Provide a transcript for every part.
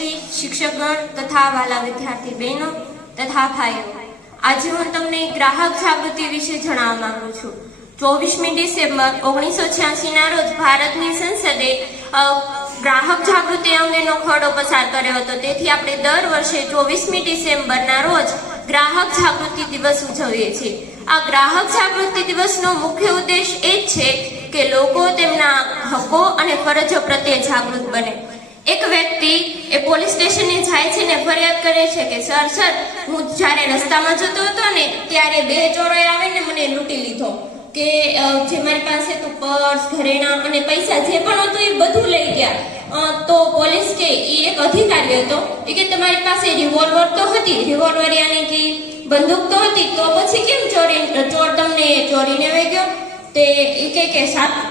શ્રી શિક્ષકગણ તથા વાલા વિદ્યાર્થી બહેનો તથા ભાઈઓ, આજે હું તમને ગ્રાહક જાગૃતિ વિશે જણાવવા માંગુ છું। 24મી ડિસેમ્બર 1986 ના રોજ ભારતની સંસદે ગ્રાહક જાગૃતિ અંગેનો ખરડો પસાર કર્યો હતો। તેથી આપણે દર વર્ષે 24મી ડિસેમ્બરના રોજ ગ્રાહક જાગૃતિ દિવસ ઉજવીએ છીએ। આ ગ્રાહક જાગૃતિ દિવસનો મુખ્ય ઉદ્દેશ એ જ છે કે લોકો તેમના હકો અને ફરજો પ્રત્યે જાગૃત બને। એક વ્યક્તિ એ પોલીસ સ્ટેશને જાય છે ને ફરિયાદ કરે છે કે સર હું જ્યારે રસ્તામાં જતો હતો ને ત્યારે બે ચોરોએ આવીને મને લૂંટી લીધો, કે જે મારી પાસે તો પર્સ, ઘરેણા અને પૈસા જે પણ હતું એ બધું લઈ ગયા। તો પોલીસ કે એ એક અધિકારી હતો એ કે તમારી પાસે રિવોલ્વર તો હતી, રિવોલ્વર યાની કે બંદૂક તો હતી, તો પછી કેમ ચોર તમને ચોરીને વહી ગયો? તે એ કે સાહેબ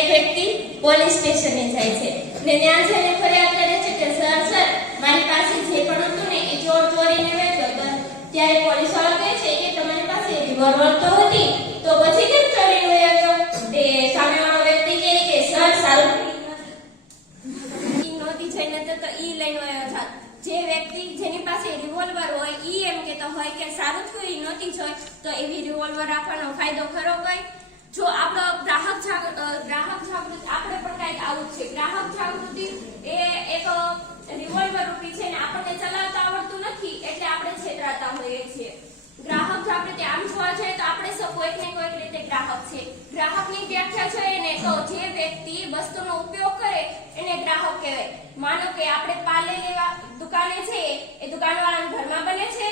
એક વ્યક્તિ પોલીસ સ્ટેશને જાય છે ને ત્યાં જઈને ફરિયાદ કરે છે કે સર મારી પાસે જે પણ હતું ને એ ચોરીને વહી ગયો। ત્યારે પોલીસ વાળો કહે છે કે તમારી પાસે રિવોલ્વર તો હતી, તો પછી કેમ ચોરીને વહી ગયો? તે સામેવાળો વ્યક્તિ કહે કે સર સારું ઈ નોતી જઈને તો ઈ લઈને આવ્યો છે। જે વ્યક્તિ જેની પાસે રિવોલ્વર હોય ઈ એમ કહેતો હોય કે સારું થયું ઈ નોતી જોઈ, તો એવી રિવોલ્વર રાખવાનો ફાયદો ખરો કઈ? જો આપણો ગ્રાહક જાગૃતિ આપણે પણ કઈક આવું છે। ગ્રાહક જાગૃતિ એ એક રિવોલ્વર રૂપી છે ને આપણને ચલાવતા આવડતું નથી એટલે આપણે છેતરાતા હોઈએ છીએ। ગ્રાહક જાગૃતિ આમ જોવા જઈએ તો આપણે સૌ કોઈક ને કોઈક રીતે ગ્રાહક છે। ગ્રાહકની વ્યાખ્યા જોઈએ ને તો જે વ્યક્તિ વસ્તુનો ઉપયોગ કરે એને ગ્રાહક કહેવાય। માનો કે આપણે પાલે લેવા દુકાને છે, એ દુકાનવાળાના ઘરમાં બને છે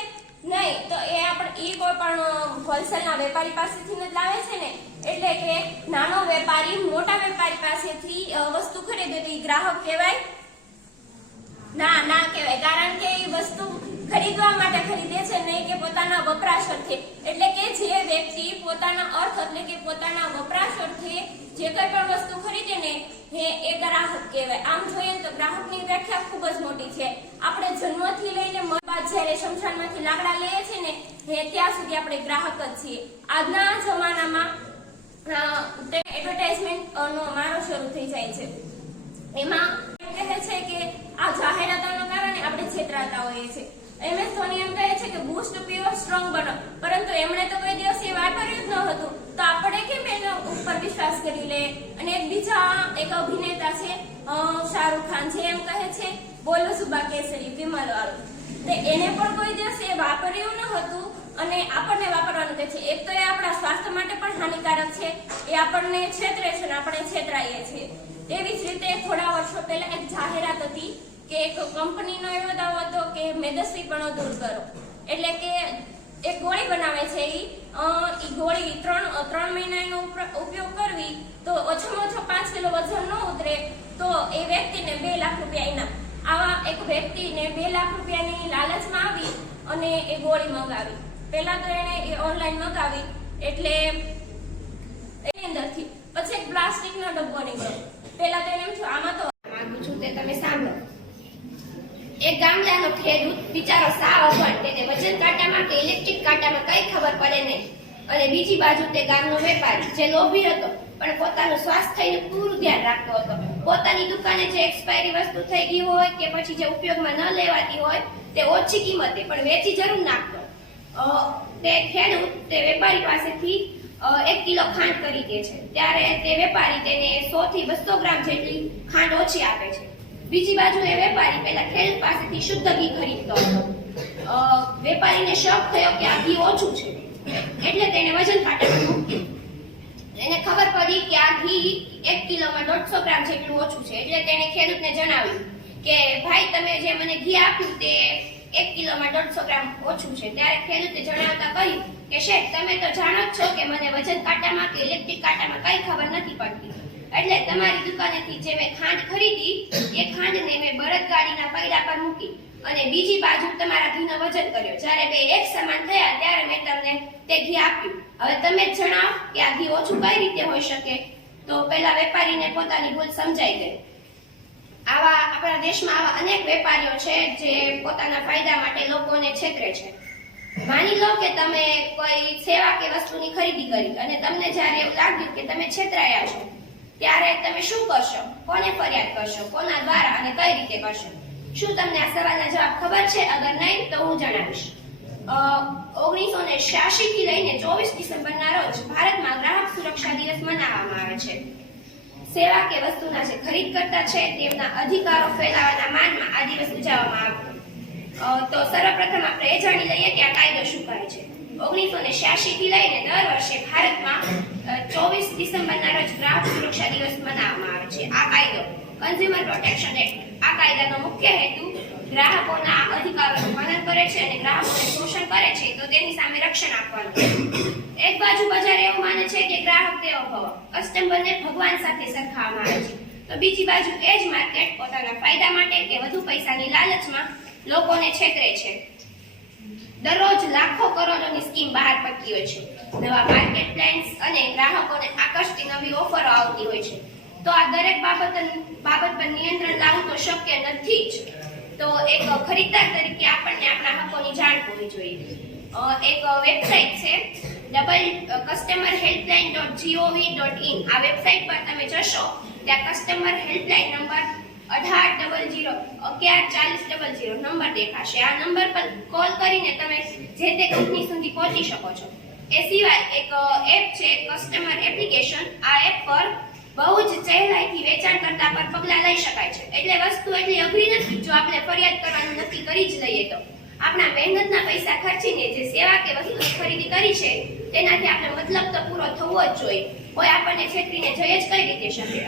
નહીં, તો એ કોઈ પણ હોલસેલના વેપારી પાસેથી જ લાવે છે ને, એટલે કે નાનો વેપારી મોટા વેપારી પાસેથી વસ્તુ ખરીદે તો એ ગ્રાહક કહેવાય? ના કહેવાય, કારણ કે એ વસ્તુ ખરીદવા માટે ખરીદે છે, નહીં કે પોતાના વપરાશ અર્થે। એટલે કે જે વ્યક્તિ પોતાના અર્થ એટલે કે પોતાના વપરાશ અર્થે જે કોઈ પણ વસ્તુ ખરીદે ને એ ગ્રાહક કહેવાય। આમ જોઈએ તો ગ્રાહકની વ્યાખ્યા ખૂબ જ મોટી છે। આપણે જન્મથી લઈને મરવા જ્યારે શમશાનમાંથી લાકડા લઈએ છીએ ને ત્યાં સુધી આપણે ગ્રાહક જ છીએ। આજના જમાનામાં એડવર્ટાઇઝમેન્ટ નો મારો શરૂ થઈ જાય છે। એમાં કહે છે કે આ જાહેરાતોના કારણે આપણે છેતરાતા હોઈએ છીએ। MS ધોની એમ કહે છે કે બૂસ્ટ પીવો સ્ટ્રોંગ બનો, પરંતુ એમણે તો કોઈ દિવસ એ વાપર્યું જ ન હતું, તો આપણે કેમ એના ઉપર વિશ્વાસ કરી લે? અને એક અભિનેતા છે શાહરુખ ખાન, જે એમ કહે છે બોલો સુબા કેસરી વિમલ વાળું, તો એને પણ કોઈ દિવસ એ વાપર્યું ન હતું અને આપણને વાપરવાનું કહે છે। એક તો એ આપણા સ્વાસ્થ્ય માટે પણ હાનિકારક છે, એ આપણને છેતરે છે અને આપણે છેતરાઈએ છીએ। એવી જ રીતે થોડા વર્ષો પહેલા એક જાહેરાત હતી કે એક કંપનીનો એવો દાવો હતો કે મેદસ્વીપણો દૂર કરો, એટલે કે એક ગોળી બનાવે છે ઈ ગોળી 3 મહિનાનો ઉપયોગ કરવી તો ઓછામાં ઓછો 5 કિલો વજન ન ઉતરે તો એ વ્યક્તિને 2 લાખ રૂપિયા ઇનામ। આવા એક વ્યક્તિને 2 લાખ રૂપિયાની લાલચમાં આવી અને એ ગોળી મંગાવી। પહેલા તો એને એ ઓનલાઈન મંગાવી એટલે એની અંદરથી પછી એક પ્લાસ્ટિકનો ડબ્બો નીકળ્યો। પહેલા તો એને એમ થયું આમાં તો માંગુ છું તે તમે સાંભળો। એક ગામડાનો ખેડૂત બિચારો સાવ અભણ, તેને વજન કાંટામાં કે ઇલેક્ટ્રિક કાંટામાં કઈ ખબર પડે નહીં, અને બીજી બાજુ તે ગામનો વેપારી જે લોભી હતો પણ પોતાનું સ્વાસ્થ્યનું પૂરું ધ્યાન રાખતો હતો। પોતાની દુકાને જે એક્સપાયરી વસ્તુ થઈ ગઈ હોય કે પછી જે ઉપયોગમાં ન લેવાતી હોય તે ઓછી કિંમતે પણ વેચી જરૂર નાખતો। તે ખેડૂત તે વેપારી પાસેથી 1 કિલો ખાંડ ખરીદે છે, ત્યારે તે વેપારી તેને 100 થી 200 ગ્રામ જેટલી ખાંડ ઓછી આપે છે। બીજી બાજુ એ વેપારી પહેલા ખેડૂત પાસેથી શુદ્ધ ઘી ખરીદતો હતો। વેપારીને શક થયો કે આ ઘી ઓછું છે, એટલે તેને વજન કાંટામાં મૂક્યું। એને ખબર પડી કે આ ઘી 1 કિલોમાં 150 ગ્રામ જેટલું ઓછું છે, એટલે તેને ખેડૂતને જણાવ્યું કે ભાઈ તમે જે મને ઘી આપ્યું તે 1 કિલોમાં 150 ગ્રામ ઓછું છે। ત્યારે ખેડૂતે જણાવતા કહ્યું કે શેઠ તમે તો જાણો જ છો કે મને વજન કાંટામાં કે ઇલેક્ટ્રિક કાંટામાં કઈ ખબર નથી પડતી, એટલે તમારી દુકાનેથી જે મેં ખાંડ ખરીદી એ ખાંડને મેં બળદગાડીના પૈડા પર મૂકી અને બીજી બાજુ તમારા ઘીનો વજન કર્યો। જ્યારે બે એક સમાન થયા ત્યારે મેં તમને તે ઘી આપ્યું। હવે તમે જ જણાવો કે આ ઘી ઓછું કઈ રીતે હોઈ શકે? તો પહેલા વેપારીને પોતાની ભૂલ સમજાઈ ગઈ। આવા આપણા દેશમાં આવા અનેક વેપારીઓ છે જે પોતાના ફાયદા માટે લોકોને છેતરે છે. માની લો કે તમે કોઈ સેવા કે વસ્તુની ખરીદી કરી અને તમને જ્યારે એવું લાગ્યું કે તમે છેતરાયા છો, ત્યારે તમે શું કરશો? કોને ફરિયાદ કરશો? કોના દ્વારા અને કઈ રીતે કરશો? શું તમને આ સવાલના જવાબ ખબર છે? અગર નહીં તો હું જણાવીશ. 1986 થી લઈને 24 ડિસેમ્બરના રોજ ભારતમાં ગ્રાહક સુરક્ષા દિવસ મનાવવામાં આવે છે. સેવા કે વસ્તુના જે ખરીદકર્તા છે તેમના અધિકારો ફેલાવવાના માનમાં આ દિવસ ઉજવવામાં આવે. તો સર્વપ્રથમ આપણે એ જાણી લઈએ કે આ કાયદો શું કહે છે. 1986 થી લઈને દર વર્ષે ભારતમાં 24 ડિસેમ્બરના રોજ ગ્રાહક સુરક્ષા દિવસ મનાવવામાં આવે છે. આ કાયદો કન્ઝ્યુમર પ્રોટેક્શન એક્ટ, આ કાયદાનો મુખ્ય હેતુ ગ્રાહકોના અધિકારોનું પાલન કરે છે અને ગ્રાહકોને શોષણ કરે છે તો તેની સામે રક્ષણ આપવાનું. એક બાજુ બજાર એવું માને છે કે ગ્રાહક દેવો ભવ, કસ્ટમરને ભગવાન સાથે સરખાવવામાં આવે છે, તો બીજી બાજુ એ જ માર્કેટ પોતાના ફાયદા માટે કે વધુ પૈસાની લાલચમાં લોકોને છેતરે છે. દરરોજ લાખો કરોડોની સ્કીમ બહાર પડતી હોય છે, નવા માર્કેટ પ્લાન્સ અને ગ્રાહકોને આકર્ષતી નવી ઓફરો આવતી હોય છે. તો આ દરેક બાબત પર નિયંત્રણ લાવવું તો શક્ય નથી જ. તો એક ખરીદદાર તરીકે આપણને આપણા હકોની જાણ હોવી જોઈએ. એક વેબસાઇટ છે customerhelpline.gov.in. આ વેબસાઇટ પર તમે જશો ત્યાં કસ્ટમર હેલ્પલાઇન નંબર 1800 નંબર દેખાશે. આ નંબર પર કોલ કરીને તમે જે તે કંપની સુધી પહોંચી શકો છો. એ સિવાય એક એપ છે કસ્ટમર એપ્લિકેશન. આ એપ પર બહુ જ સહેલાઈથી વેચાણકર્તા પર પગલાં લઈ શકાય છે. એટલે વસ્તુ એટલી અઘરી નથી. જો આપણે ફરિયાદ કરવાનું નક્કી કરી જ લઈએ તો આપણા મહેનતના પૈસા ખર્ચીને જે સેવા કે વસ્તુની ખરીદી કરી છે તેનાથી આપણે મતલબ તો પૂરો થવો જ જોઈએ. કોઈ આપણને છેતરીને જઈ જ કઈ રીતે શકે.